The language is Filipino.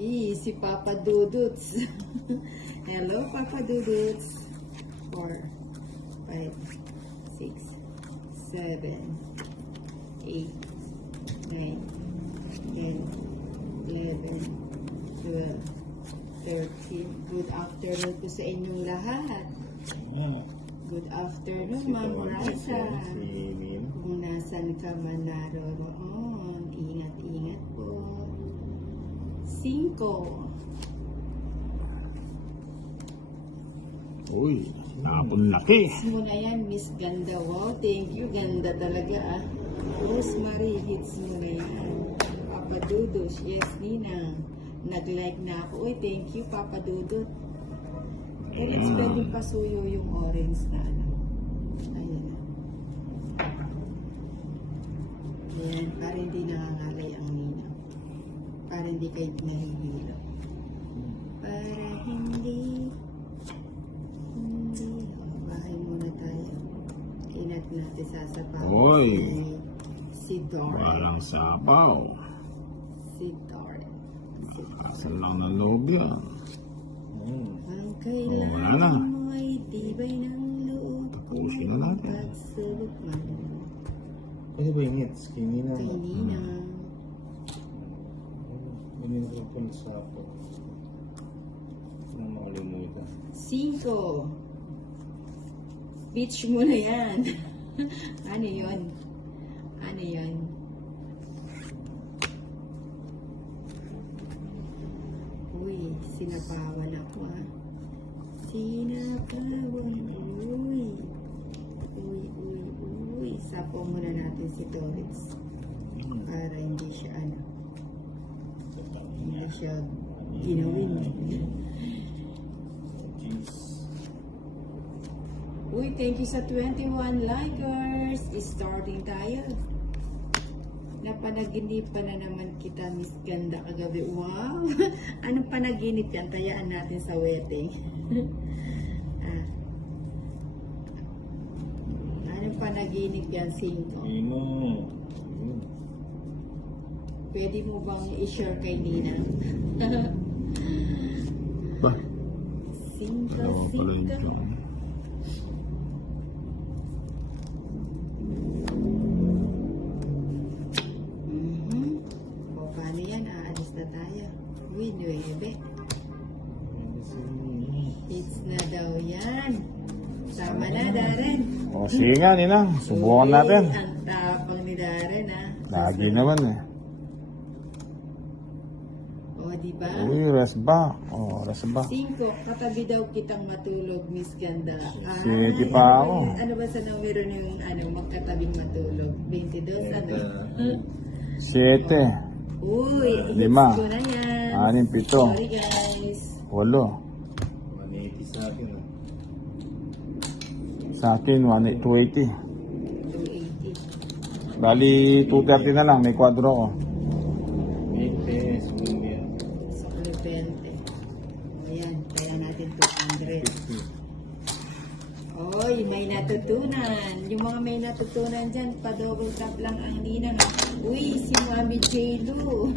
Si Papa Duduts. Hello, Papa Duduts. 4, 5, 6, 7, 8, 9, 10, 11, 12, 13. Good afternoon po sa inyong lahat. Good afternoon, Ma'am Raisa. Kung nasan ka man naroroon, ingat-ingat po. 5. Uy, napon laki. Hits mo na yan, Miss Ganda. Wow, thank you. Ganda talaga ah. Rosemary, hits mo na yan. Papa Dudut, yes, Nina. Nag-like na ako. Uy, thank you, Papa Dudut. Eh, let's pwedeng pasuyo yung orange na ano. Ayan na. Ayan, para hindi nangangalay ang Nina. Para hindi kayo nahihilo. Para hindi. Bahay muna tayo. Inat natin sasapaw. Oy. Si Dory. Parang sapaw. Si Dory. Asan lang ng loob yan. Ang Wala na. kailangan mo ay tibay ng loob. Tapusin na natin. Pagsubok man. Ano ba yung hits? Kay Nina. Kay Nina. Ganyan ko po sa ako. Nang makalimutan. 5. Beach mo na yan. Ano yun? Ano yun? Uy, sinapawan ako ah. Sinapawan. Uy. Uy. Sapo muna natin si Torres. Para hindi siya ano. Hindi siya ginawin. Uy, thank you sa 21 likers. Starting tayo. Napanaginip pa na naman kita, Miss Ganda, kagabi. Wow! Anong panaginip yan? Tayaan natin sa wedding. Anong panaginip yan, 5? Nino. Pwede mo bang i-share kay Nina? Ba? 5, Dalawa pala yung 5. tiyan. O, paano yan? Aalis na tayo. Uy, 9. Hits na daw yan. Sama na, Darren. O, sige nga, Ninang. Subukan natin. Ang tapang ni Darren, ah. Lagi naman eh. O, diba? Uy, rest back. O, rest back. 5, katabi daw kitang matulog, Miss Ganda. Sige pa ako. Ano ba sa numero ng magkatabing matulog? 22, ano? 7. Uy, hits 5. ko na yan. 6, 7. Sorry, guys. 8. 180 sa akin. Sa akin, 280. 280. Bali, 230 na lang. May kwadro ko. 20. Sumumia. So, 20. Ayan, kaya natin 200. 50. Oy, may natutunan. Yung mga may natutunan dyan, pa-double tap lang ang Ninang. Uy, si Mami J. Lu.